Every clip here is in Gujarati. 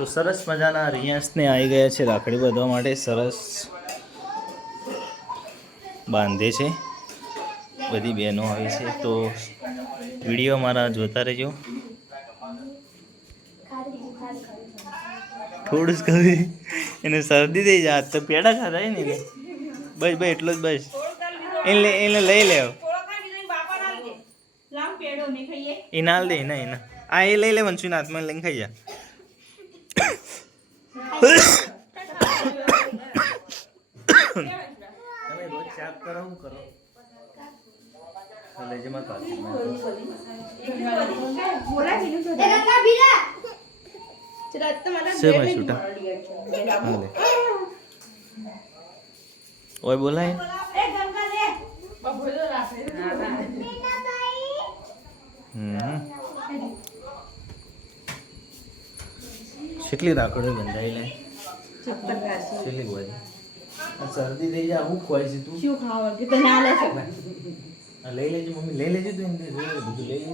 તો સરસ મજાના રિયાસને આવી ગયા છે રાખડી બાંધવા માટે. સરસ બાંધે છે, બધી બહેનો આવી છે. તો વિડીયો મારા જોતા રહેજો. થોડું જ કહ્યું એને શરદી થઈ જાય તો પેડા ખાધા ને એને બસ બસ એટલો જ બસ એને લઈ લેવ એ નાલ દે ના એના આ એ લઈ લે વંશુ હાથમાં લઈને ખાઈ જા. તમે રોજ ચાપ કરો હું કરો લઈ જમા કાઢી ભાઈ છૂટા ઓય બોલાય કેટલી રાખડી બંધાઈ લે કેટલી ગોળી શરદી થઈ જાય હું ખવાય છે તું શું ખાવા કે તને આલે છે લઈ લેજે મમ્મી લઈ લેજે તું એમ બધું લઈ લેજે.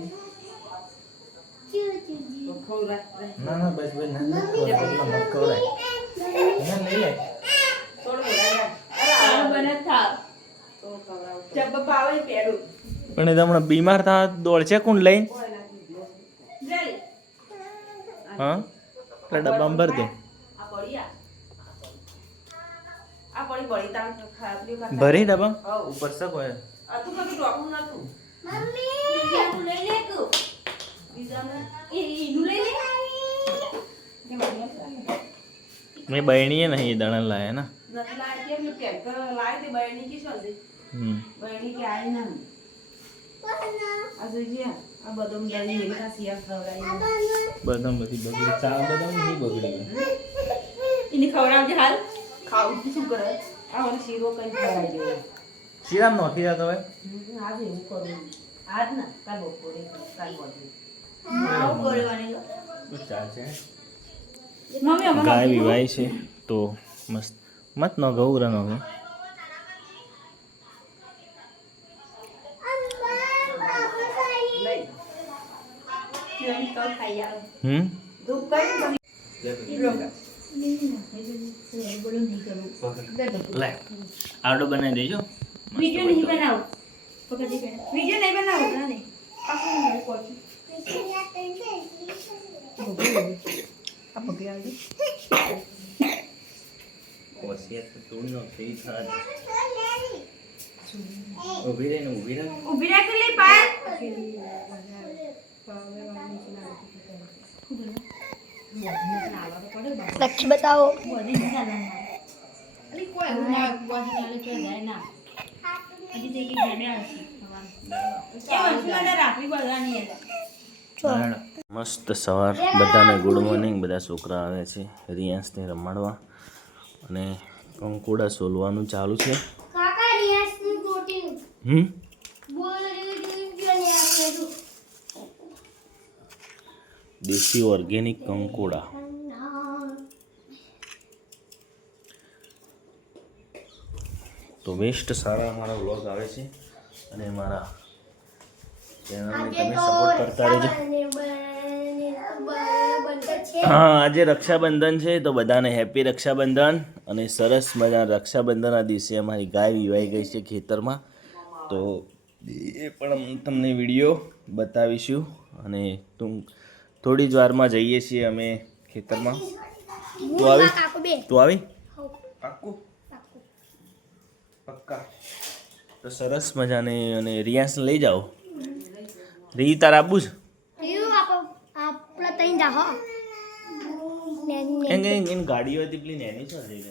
ના ના બસ બસ ના મત ખવડાય ના લઈ લે પણ એ હમણાં બીમાર થા દોડ છે કોણ લઈ હા એટલે ડબ્બામાં ભર દે ભરી ડબ્બા ઉપર સક હોય મેં બહેણીએ નહીં દળન લાયા ના બદામ બધી બગડી ચા બદામ નહીં બગડી એને ખવડાવજે હાલ ખાવું શું કરે આ મને શીરો કઈ ખવડાવજે શીરામ નોખી જતો હોય આજે હું કરું આજ ના કાલ બપોરે કાલ બોલી આવું કરવાની ચા છે મમ્મી અમાર ગાય વિવાય છે તો મસ્ત મત ન ગૌરા નો હે લે આવડો બનાવી દેજો. वीडियो नहीं बनाओ पकड़ के वीडियो नहीं बनाओ ना नहीं आपको नहीं पहुंची आप गया जी ઓસિયા તો તું નો થઈ થાર ઉભી રહે के लिए पार लक्ष्य बताओ अरे कोई ना वाही नाले पे जाए ना अभी देखिए घरे आसी क्या वंशुने राखी बांधવાની है. મસ્ત સવાર બધાને ગુડ મોર્નિંગ. બધા છોકરા આવે છે રિયાન્સને રમાડવા અને કંકોડા સોલવાનું ચાલુ છે. કાકા રિયાસની પ્રોટીન બોલ રહ્યું દેશી ઓર્ગેનિક કંકોડા. તો બેસ્ટ સારા મારા વ્લોગ આવે છે અને મારા ચેનલને તમે સપોર્ટ કરતા રહેજો. હા આજે રક્ષાબંધન છે તો બધાને હેપી રક્ષાબંધન. અને સરસ મજાના રક્ષાબંધનના દિવસે અમારી ગાય વિવાઈ ગઈ છે ખેતરમાં, તો એ પણ તમને વિડીયો બતાવીશું. અને થોડી જ વારમાં જઈએ છીએ અમે ખેતરમાં. તું આવી પાક્કું પક્કા. તો સરસ મજાને અને રિયાસને લઈ જાઓ. રી તાર આબુ છે એન ગાડીઓ હતી પેલી નેની છે લઈ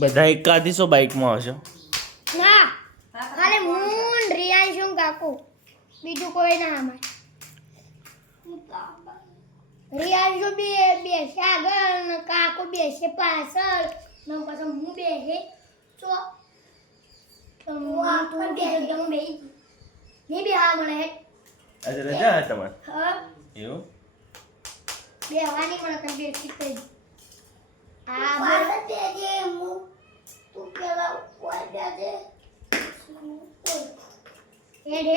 બધા એકાદીસો બાઇકમાં હશો ના ખાલી હું રિયાંશુ કાકુ બીજું કોઈ ના અમાર રિયાંશુ બેસે આગળ ને કાકુ બેસે પાછળ ને પછી હું બેસે તો હું બેસે હું બે નહીં બે હા મળે આજે રજા હે તમારે હા એવું બેવાની મને તમે બેસી કહી આ બોલ દેજે હું તું પેલા કોઈ દેજે હેડ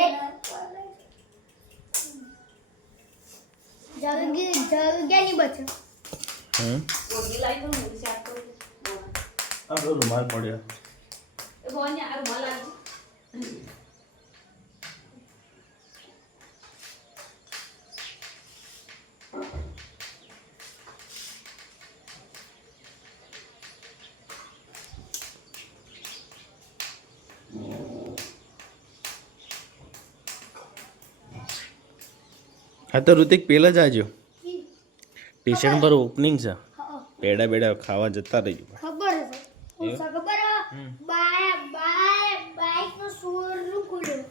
જગ્યાની બચે આપણો રૂમાલ પડ્યો હા તો ઋતિક પેલા જ આજો સ્ટેશન પર ઓપનિંગ છે પેડા બેડા ખાવા જતા રહીએ ખબર છે હું ખબર બાઈક નો સુર નું ખુલ્યો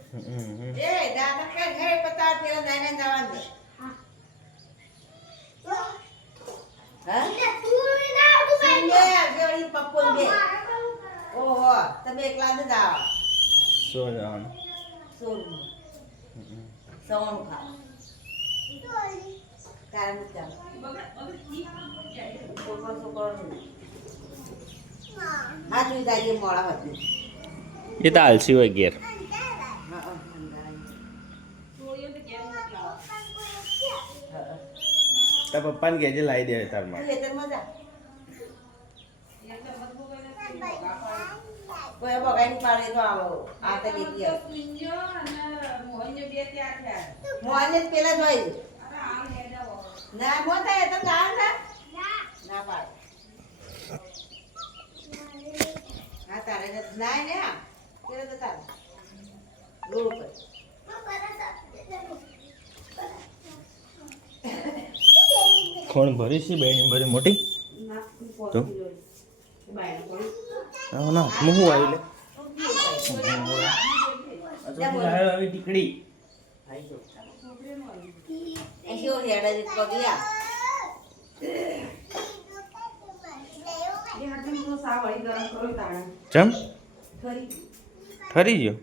તમે એકલા જ જાઓ શું જવાનું સવાનું ખાવા કારણ હા તું જઈએ મોડા હતી એ તો આલસી હોય ઘેર તાર પપ્પાને કહેજે લાવી દે તારમાં કોઈ બગાડી પાડે તો આવો આ તો લેતી મોહને જ પેલા જોઈ ના મોતા એ તો ના ના પાડે હા તારે ના ને આ પેલા તો તારે રોડ ઉપર કોણ ભરી છે બેની ભરી મોટી તો ના હું આવી લે આવી ટીકડી એસી હેડા જ પગિયા ચમ ફરી ગયો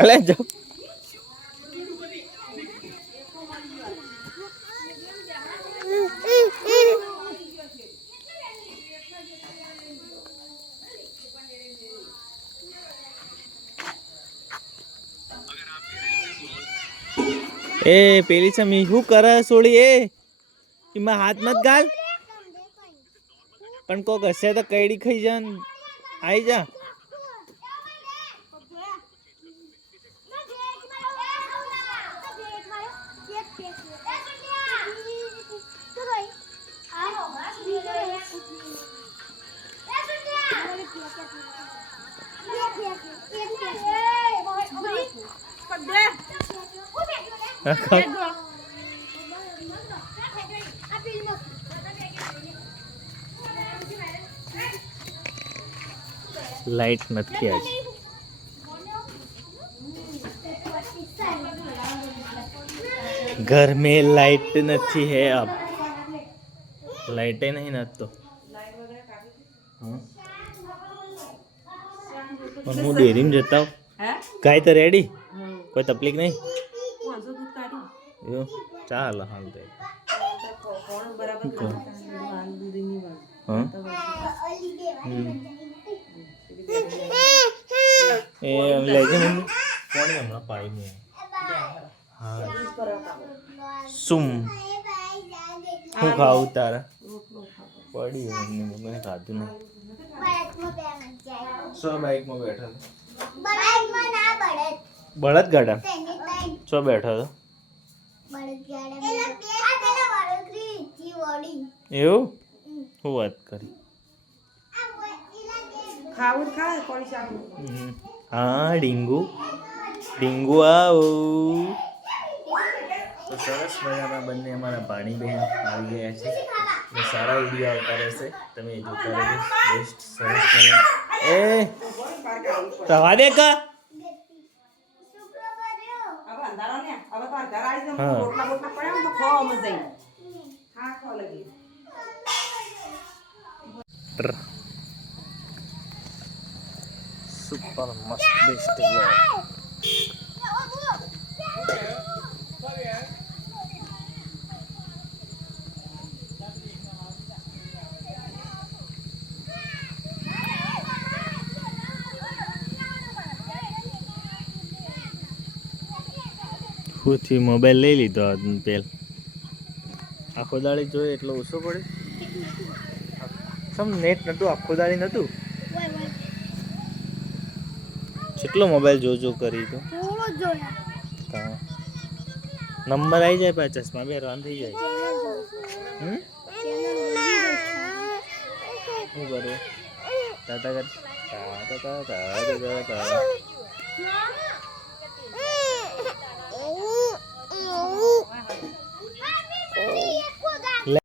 અલે જાઓ એ પેલી સમી શું કરે સોળી એમાં હાથ મત ગાલ પણ કોક હશે તો કઈડી ખાઈ જા આઈ જા લાઈટ નથી આજ घर में लाइट नहीं है अब लाइटें नहीं ना तो और હું ડેરી में જતા હે ગાય તો રેડી કોઈ તકલીફ નહીં કોણસો દૂધ કાઢ્યું એવું ચાલ હાલ તો કોણ બરાબર કાઢતા દૂધની વાત હા એ લેજે મમ્મી કોણ હમણાં પાડી નહીં હા સુમ હું ખાવું તારા પડી મમ્મીને ખાધું નહીં સો બાઈકમાં બેઠા બળદ ગાડા સો બેઠા હતો એવું હું વાત કરી ખાવું ખાય કોણ શાક હા ડીંગુ ડીંગુ આવો તો સરસ મજાના બંને અમારા પાણી બહેન આવી ગયા છે ને સારા વિડીયો આવતા રહેશે તમે જોતા રહેજો બેસ્ટ સરસ મજા એ રવા દે કા હવે અંધારો ને હવે તાર ઘર આવી જાય હા. રોટલા બોટલા પડ્યા ને તો ખાવા મજા આવી હા ખાવા લગી સુપર મસ્ત બેસ્ટ ખુદથી મોબાઈલ લઈ લીધો પેલ આખો દાડી જોઈએ એટલો ઓછો પડે સમ નેટ નહોતું આખો દાડી નહોતું ઓય ઓય કેટલો મોબાઈલ જોજો કરી તો થોડો જોયા નંબર આવી જાય પાછા ચશ્મા બેરવાન થઈ જાય હમ શું કરું તાતા કર તા તા તા તા તા તા